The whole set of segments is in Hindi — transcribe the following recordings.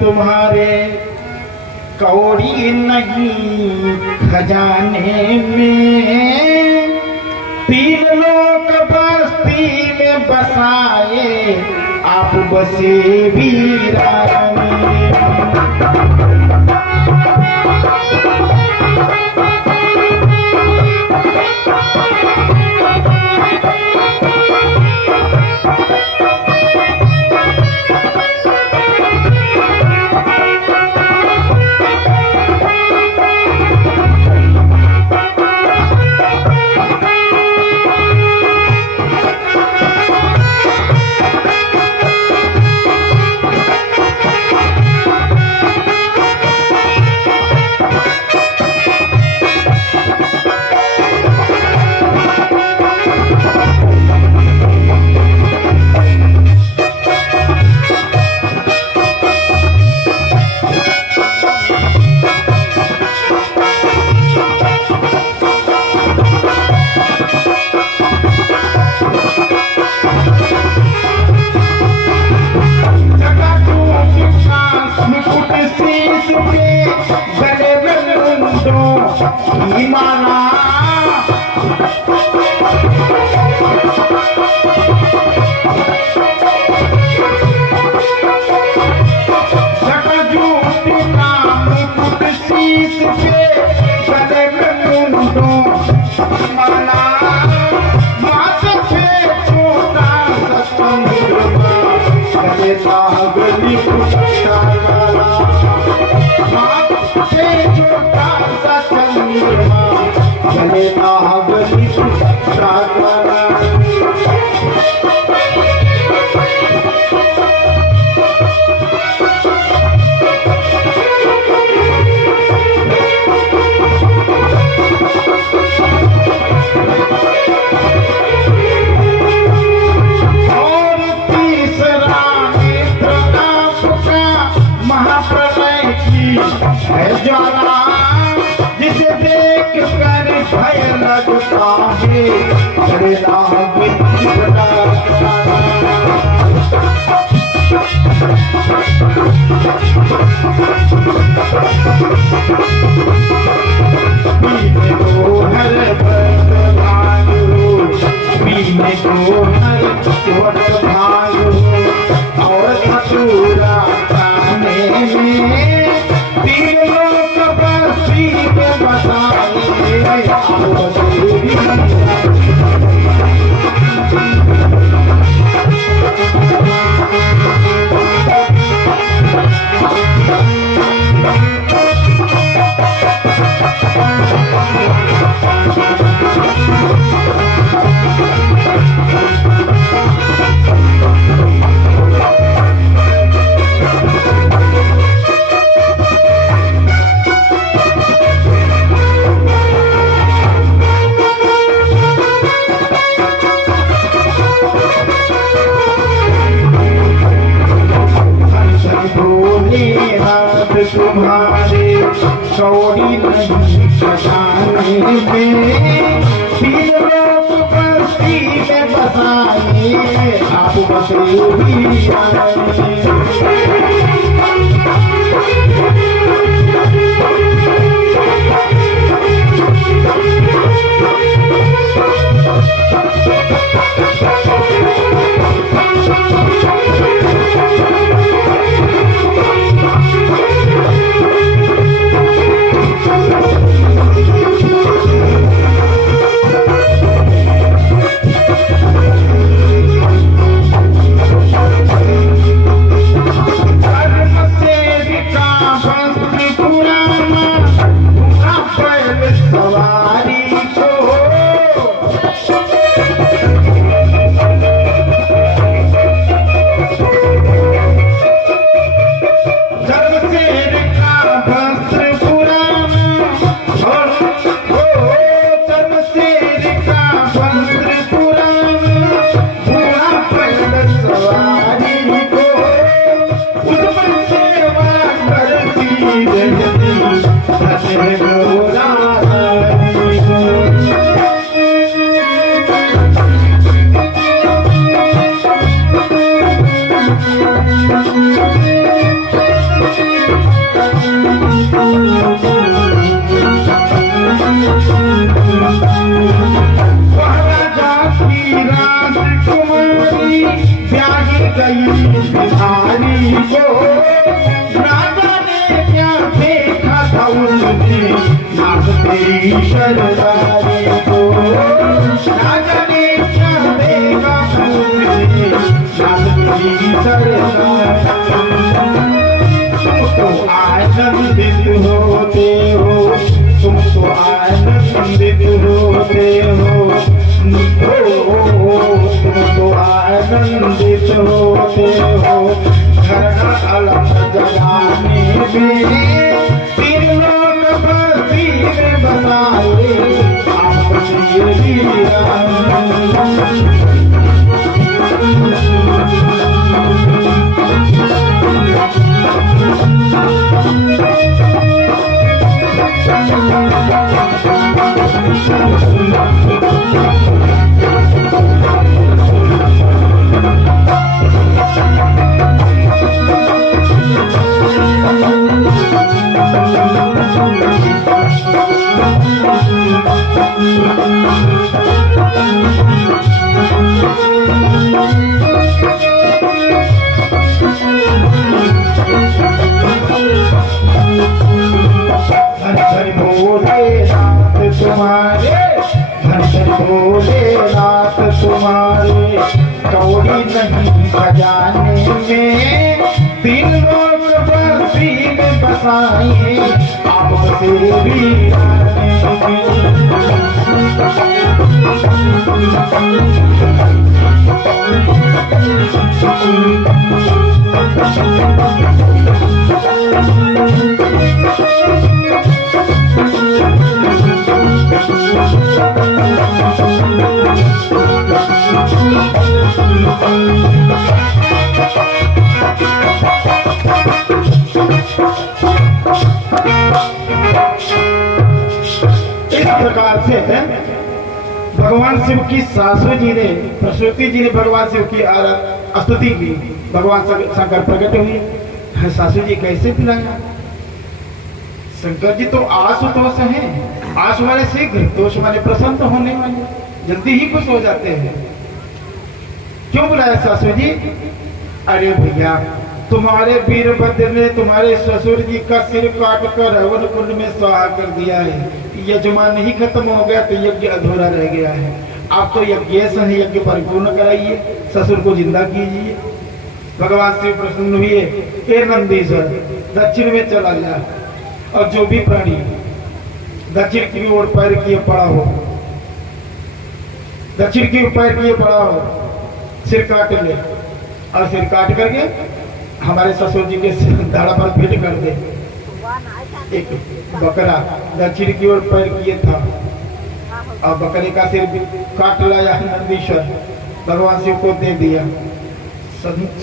तुम्हारे कौड़ी नहीं खजाने में। तीन लोग बस्ती में बसाए आप बसे वीरान में। जिसे देख कर भय लगता है बड़े राग पीने को हर पीने को हर भाग और खतूरा खाने में तुम्हारे कौड़ी नहीं खजाने में। तीन लोग बस्ती में बसाए आप बसे वीरान सरदारी को राजा ने क्या देगा मुझे नाथ तेरी सरदारी। तुम तो आनंदित होते हो, तुम तो आनंदित होते हो, तुम तो आनंदित होते हो। घर अलग जगाने में तीन लोग बस्ती में बसाए आपने वीरा। भोलेनाथ तुम्हारे कौड़ी नहीं खजाने में तीन लोग बस्ती में बसाए आपसे भी प्रकार से भगवान शिव की सासू जी ने, प्रसूति जी ने भगवान शिव की स्तुति की। भगवान शंकर प्रकट हुए, सासू जी कैसे पिलाया? शंकर जी तो आशुतोष हैं, आशु वाले शीघ्र, तोष वाले प्रसन्न होने वाले, जल्दी ही खुश हो जाते हैं। क्यों बुलाया सासू जी? अरे भैया, तुम्हारे वीरभद्र ने तुम्हारे ससुर जी का सिर काट कर हवन कुंड में स्वाहा कर दिया है। यजमान नहीं खत्म हो गया तो यज्ञ अधूरा रह गया है। आप तो यज्ञेश हैं, यज्ञ परिपूर्ण कराइए, ससुर को जिंदा कीजिए। भगवान शिव प्रसन्न हुए, हे नंदीश्वर दक्षिण में चला जा, और जो भी प्राणी दक्षिण की ओर पैर किए पड़ा हो, दक्षिण की ओर पैर किए पड़ा हो, सिर काट ले, और सिर काट करके हमारे ससुर जी के दाढ़ा पर भेंट कर दे। एक बकरा दक्षिण की ओर पैर किए था, और बकरे का सिर काट लाया नंदीश्वर, भगवान शिव को दे दिया।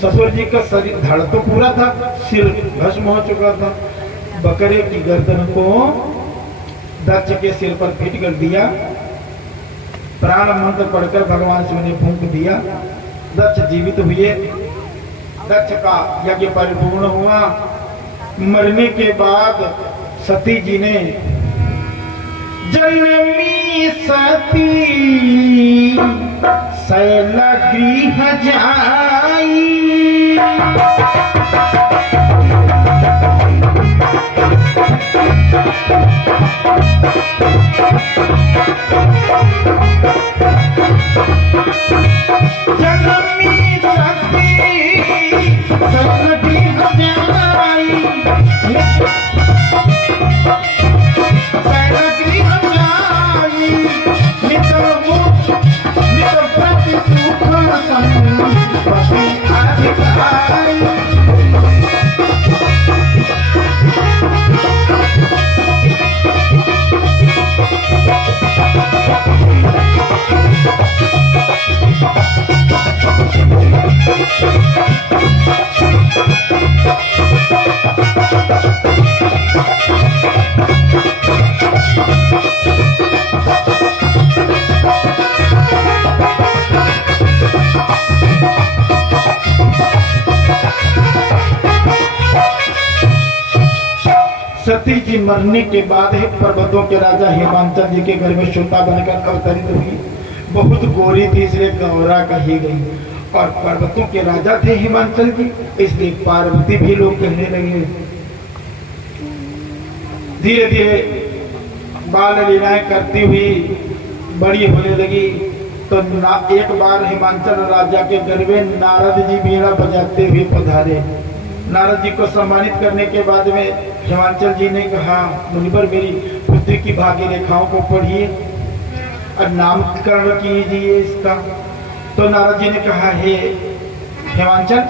ससुर जी का शरीर धड़ तो पूरा था, सिर भस्म हो चुका था। बकरे की गर्दन को दक्ष के सिर पर फिट कर दिया। प्राण मंत्र पढ़कर भगवान शिव ने फूंक दिया, दक्ष जीवित हुए। दक्ष का यज्ञ परिपूर्ण हुआ। मरने के बाद सती जी ने जनमी सती शैलगृह जाई, जनमी सती शैलगृह जाई, शैलगृह जाई, नित प्रति सुख संपत्ति अधिकारी। सती जी मरने के बाद है पर्वतों के राजा हिमांचल जी के घर में श्रोता बनकर अवतरित हुई। बहुत गोरी थी इसलिए गौरा कही गई, और पर्वतों के राजा थे हिमांचल जी, इसलिए पार्वती भी लोग कहने लगे। धीरे धीरे बाल लीलाएं करती हुई बड़ी होने लगी। तो एक बार हिमांचल राजा के घर में नारद जी बीड़ा बजाते हुए पधारे। नारद जी को सम्मानित करने के बाद में हिमांचल जी ने कहा, मुनिवर मेरी पुत्री की भाग्य रेखाओं को पढ़िए और नामकरण कीजिए इसका। तो नारद जी ने कहा, हे हिमांचल,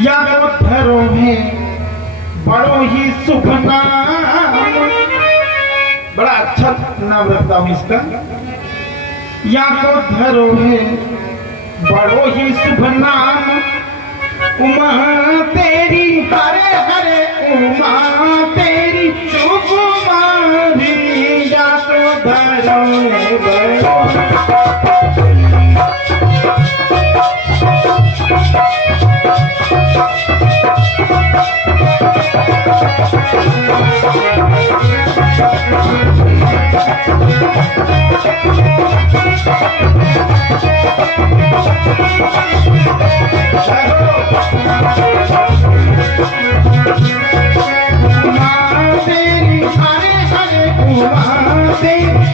या धरो में बड़ो ही शुभ नाम, बड़ा अच्छा नाम रखता हूं इसका। या तो धरो है बड़ो ही शुभ नाम, उमा तेरी हरे हरे उमा तेरी सुकुमारी। या तो धरो है बड़ो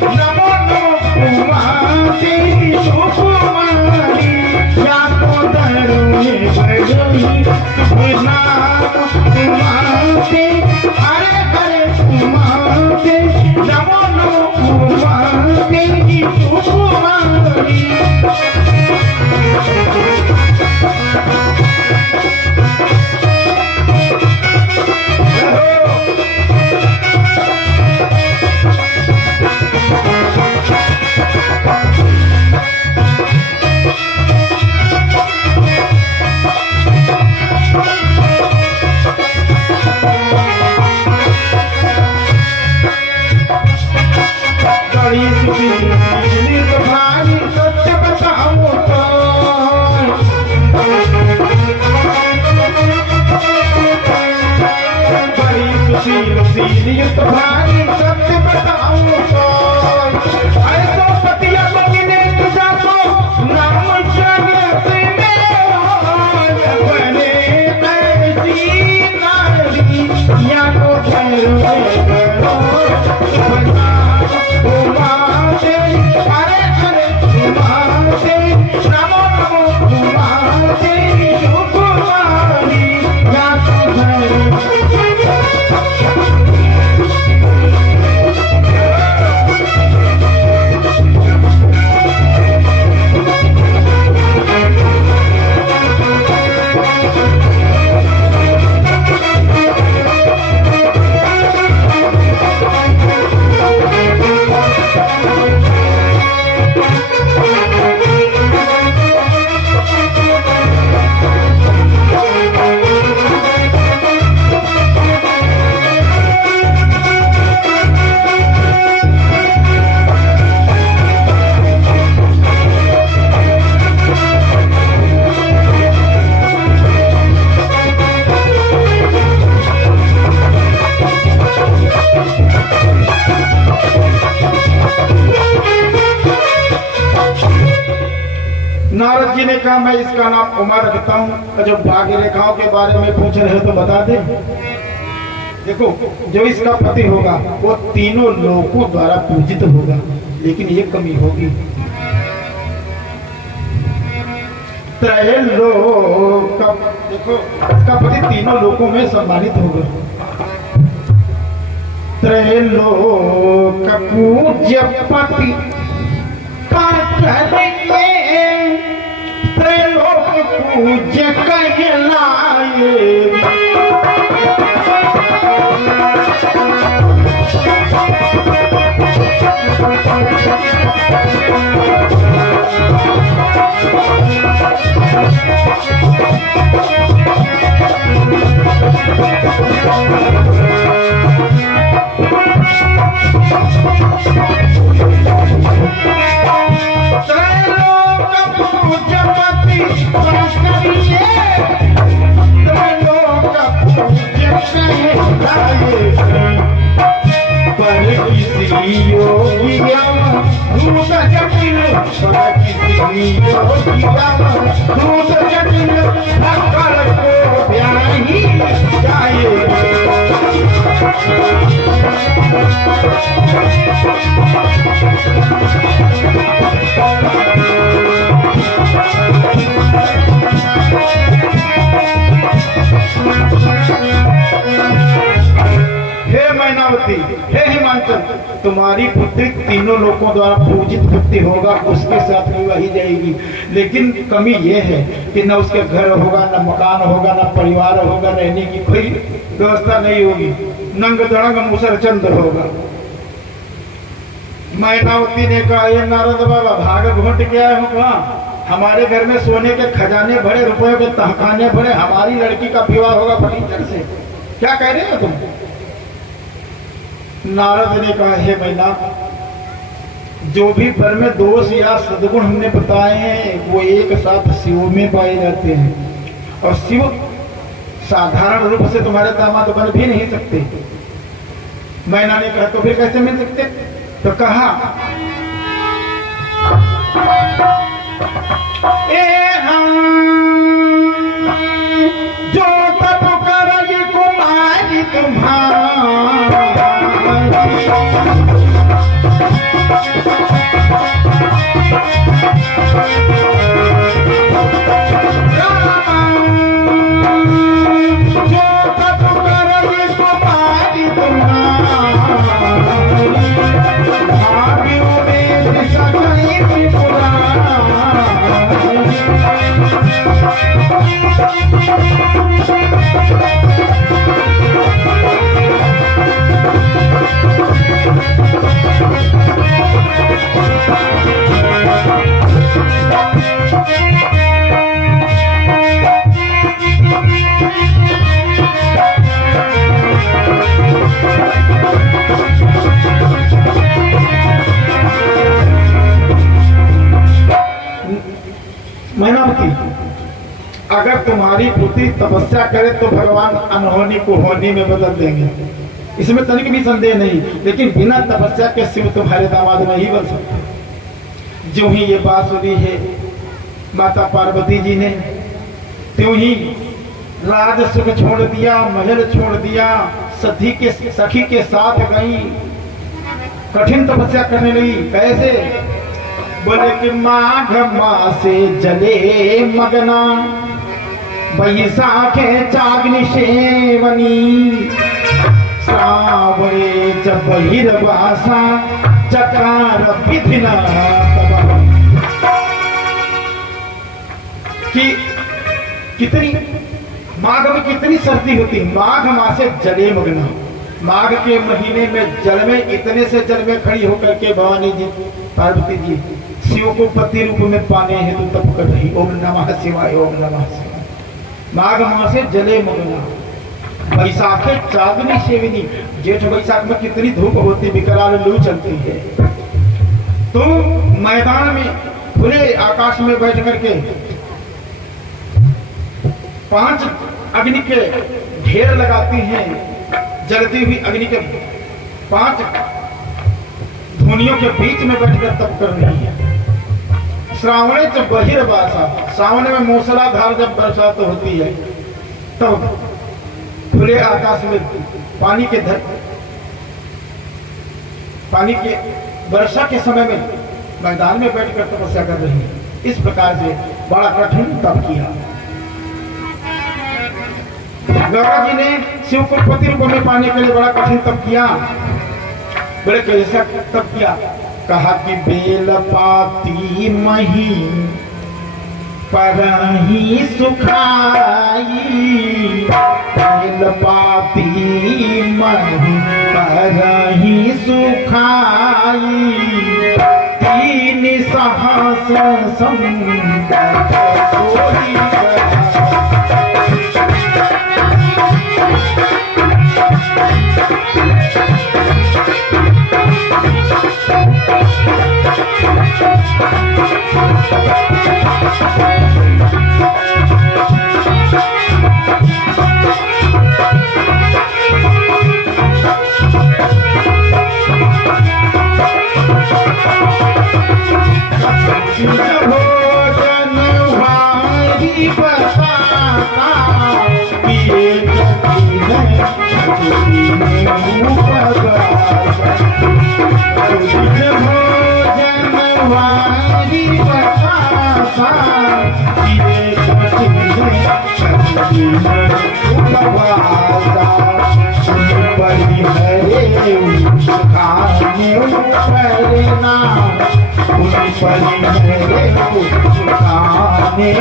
नमो नमो उमा तेरी सुकुमारी। या तो धरो है बड़ो ही शुभ नाम, उमा तेरी हरे हरे उमा तेरी नमो नमो उमा तेरी सुकुमारी। नारद जी ने कहा, मैं इसका नाम उमा रखता हूँ। जो भाग्य रेखाओं के बारे में पूछ रहे हो तो बता दे। देखो, जो इसका पति होगा वो तीनों लोगों द्वारा पूजित होगा, लेकिन एक कमी होगी, त्रैलोक। देखो, इसका पति तीनों लोकों में सम्मानित होगा। त्रैलोक पूज्य पति त्रैलोक पूज्य कहलाए। जाए हे मैनावती, हे हिमांचल, तुम्हारी पुत्री तीनों लोगों द्वारा पूजित पुत्री होगा, उसके साथ वही जाएगी। लेकिन कमी ये है कि न उसके घर होगा, न मकान होगा, न परिवार होगा, रहने की कोई व्यवस्था नहीं होगी, नंग दड़ंग मुसर चंद्र होगा। मैनावती ने कहा, ये नारद बाबा भाग घोट के आए हो कहाँ? हमारे घर में सोने के खजाने भरे, रुपयों के तहखाने भरे, हमारी लड़की का विवाह होगा फटीचर से, क्या कह रहे हो तुम? नारद ने कहा, हे मैना, जो भी वर में दोष या सद्गुण हमने बताए हैं वो एक साथ शिव में पाए जाते हैं, और शिव साधारण रूप से तुम्हारे दामाद बन भी नहीं सकते। मैना ने कहा, तो फिर कैसे मिल सकते? तो कहा, जो तप करगी कुमारी तुम्हारी, मैनावती, अगर तुम्हारी पुत्री तपस्या करे तो भगवान अनहोनी को होनी में बदल देंगे, इसमें तनिक भी संदेह नहीं। लेकिन बिना तपस्या के शिव तुम्हारे दामाद नहीं बन सकते। जो ही ये बात सुनी है माता पार्वती जी ने, त्यों ही राज सुख छोड़ दिया, महल छोड़ दिया, सखी के साथ गई, कठिन तपस्या करने लगी। कैसे? बोले कि माघ मासे जले मगना, बैसाखे चाग्नि सेवनी, श्रावणे च बहिर्वासा चकार विधिना। कि कितनी माघ में कितनी सर्दी होती। माघ मासे जले मगना, माघ के महीने में जल में, इतने से जल में खड़ी होकर के भवानी जी पार्वती जी शिव को पति रूप में पाने हेतु तप कर रही। ओम नमः शिवाय, ओम नमः शिवाय। माघ मासे जले मगना, बैसाखे चाग्नि सेविनी, जेठ बैसाख में कितनी धूप होती, विकराल लू चलती है। तो मैदान में खुले आकाश में बैठ करके 5 अग्नि के ढेर लगाती हैं, जलती हुई अग्नि के 5 धुनियों के बीच में बैठकर तप कर रही है। श्रावणे च बहिर्वासा, सावन में मूसलाधार जब बरसात होती है तब खुले आकाश में पानी के वर्षा के समय में मैदान में बैठकर तपस्या कर रही है। इस प्रकार से बड़ा कठिन तप किया। गौरा जी ने शिव को पति रूप में पाने के लिए बड़ा कठिन तप किया। बड़े कैसा तप किया? कहा कि बेल पाती मही परही सुखाई, बेल पाती मही परही सुखाई, 3 सहस संकट सोई भोजन वारी उपवासा बड़ी हरे खाने उपरना उन परी हरे खाने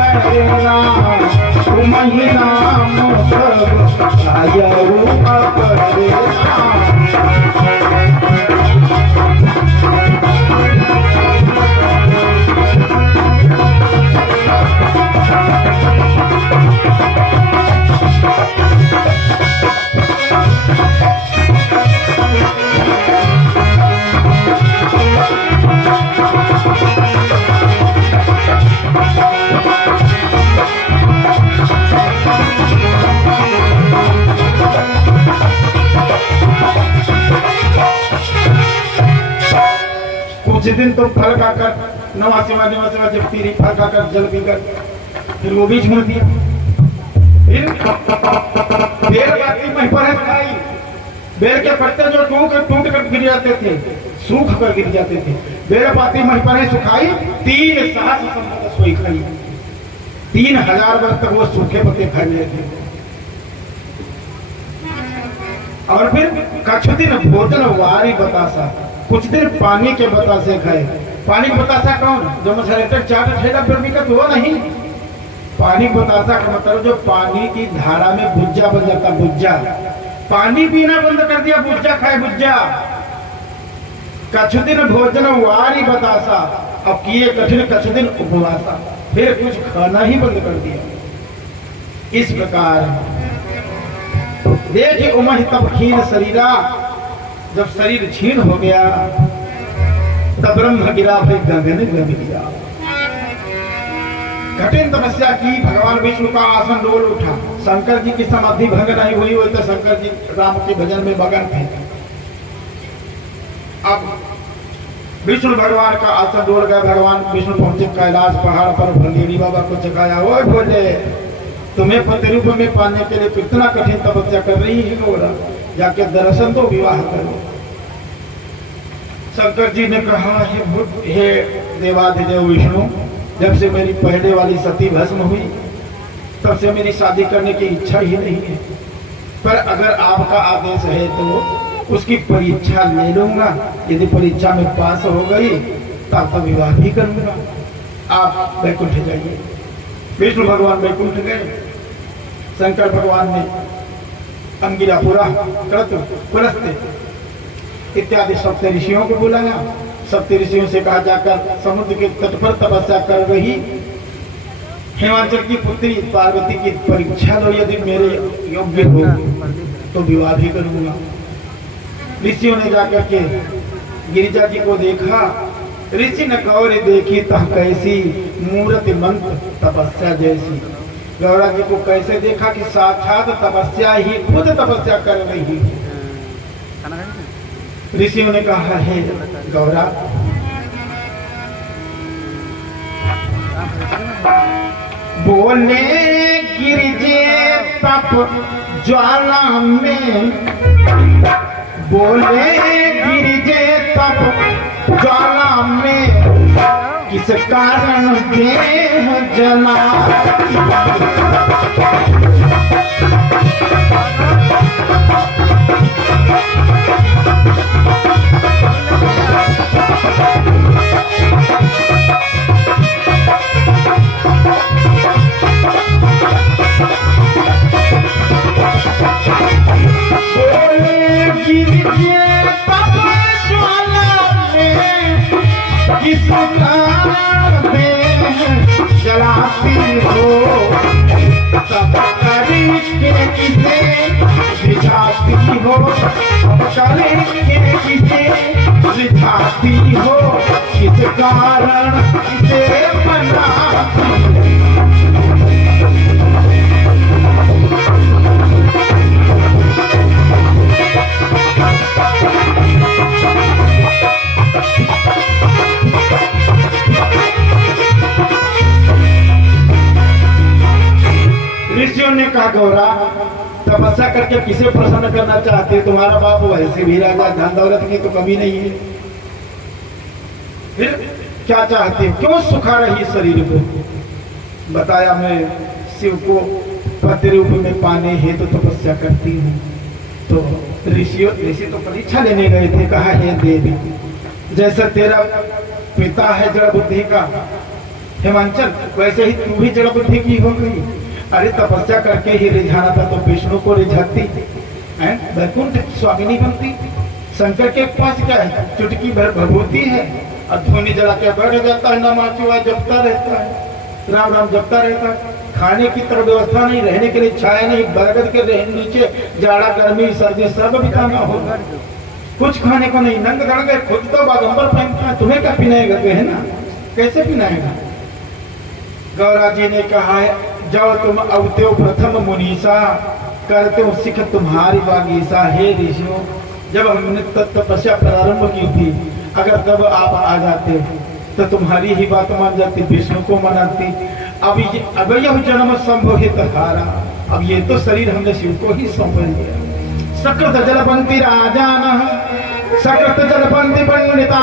उपरना महिला सब आयु अपरना कुछ दिन तो फल खाकर नवासीवा जब पीरी फल खाकर जल पीकर फिर वो भी छोड़ दिया। फिर बेर बाती मही पर खाई। बेर के पत्ते जो टूट कर गिर जाते थे, सूख कर गिर जाते थे, बेर बाती मही पर सुखाई 3 साल सोई खाई। 3000 वर्ष तक वो सूखे पत्ते खा लिए थे। और फिर कछ दिन भोजन वारी बतासा, कुछ दिन पानी के बतासे खाए। पानी के बतासा कौन? जो मछलेटर चाट ठेला गर्मी का तो नहीं। पानी के बतासा का मतलब जो पानी की धारा में भुज्जा बन जाता, भुज्जा। पानी पीना बंद कर दिया, भुज्जा खाए, भुज्जा। कछ दिन भोजन वारी बतासा, अब किए कठिन कछ दिन उपवासा, फिर कुछ खाना ही बंद कर दिया। इस प्रकार देखिए उमहि तब क्षीण शरीरा, जब शरीर क्षीण हो गया तब ब्रह्म गिरा भाई गगन गम गिरा। कठिन तपस्या की, भगवान विष्णु का आसन डोल उठा। शंकर जी की समाधि भंग नहीं हुई, वही तो शंकर जी राम के भजन में मगन थे। अब विष्णु भगवान का आसन डोल गया। भगवान विष्णु पहुंचे कैलाश पहाड़ पर, भंगेरी बाबा को जगाया। ओए बोले, तुम्हें पति रूप में पाने के लिए कितना कठिन तपस्या कर रही है गौरा, जाके दर्शन तो विवाह करो। शंकर जी ने कहा, हे देवाधिदेव विष्णु, जब से मेरी पहले वाली सती भस्म हुई तब से मेरी शादी करने की इच्छा ही नहीं है, पर अगर आपका आदेश है तो उसकी परीक्षा ले लूंगा। यदि परीक्षा में पास हो गई तब तो विवाह भी करूंगा। आप वैकुंठ जाइए। विष्णु भगवान वैकुंठ गए। शंकर भगवान ने अंगिरा पुरा क्रतु पुलस्त्य इत्यादि सप्त ऋषियों को बुलाया। सप्त ऋषियों से कहा जाकर समुद्र के तट पर तपस्या कर रही हिमाचल की पुत्री पार्वती की परीक्षा लो, यदि मेरे योग्य हो तो विवाह भी करूंगा। ऋषियों ने जाकर के गिरिजा जी को देखा। ऋषि ने गौरी देखी तह कैसी, मूर्ति मंत्र तपस्या जैसी। गौरा जी को कैसे देखा कि साक्षात तपस्या ही खुद तपस्या कर रही है। ऋषियों ने कहा, है गौरा, बोले गिरिजे तप ज्वाला में, बोले गिरिजे तप ज्वाला में, किस कारण देह जला। जलाती हो तब करी के किसे रिझाती हो, करी के किसे रिझाती हो, किस कारण किसे मनाती हो। ऋषियों ने कहा, गौरा, तपस्या करके किसे प्रसन्न करना चाहते? तुम्हारा बाप वैसे भी राजा, धन दौलत की तो कमी नहीं है, फिर क्या चाहते? क्यों सुखा रही शरीर को? बताया, मैं शिव को पति रूप में पाने हेतु तो तपस्या करती हूँ। तो ऋषि तो परीक्षा लेने गए थे, कहा हे देवी, जैसा तेरा पिता है जड़ बुद्धि का हिमांचल, वैसे ही तू भी जड़ बुद्धि की हो गई। अरे तपस्या करके ही रिझाना था तो विष्णु को रिझाती, वैकुंठ स्वामिनी बनती। शंकर के पास क्या है, चुटकी भर भभूति है और धोनी जला के बैठ जाता है, नमः शिवाय जपता रहता है, राम राम जपता रहता है। खाने की तरह व्यवस्था नहीं, रहने के लिए छाया नहीं, बरगद के नीचे जाड़ा गर्मी सर्दी सब बिताना होगा, कुछ खाने को नहीं, नंग धड़ गए, खुद तो बागंबर पहनता है, तुम्हें क्या पिनाएगा, है ना, कैसे पिनाएगा। गौरा जी ने कहा है, जब तुम अवते प्रथम मुनीसा, करते हो सिख तुम्हारी बागीसा। हे ऋषियों, जब हमने तपस्या प्रारंभ की थी, अगर तब आप आ जाते तो तुम्हारी ही बात मान जाती, विष्णु को मनाती। अब यह जन्म संभोहित हारा, अब ये तो शरीर हमने शिव को ही सौंप दिया। सकृत जलबंती राजान, सकृत जलबंती पंडिता।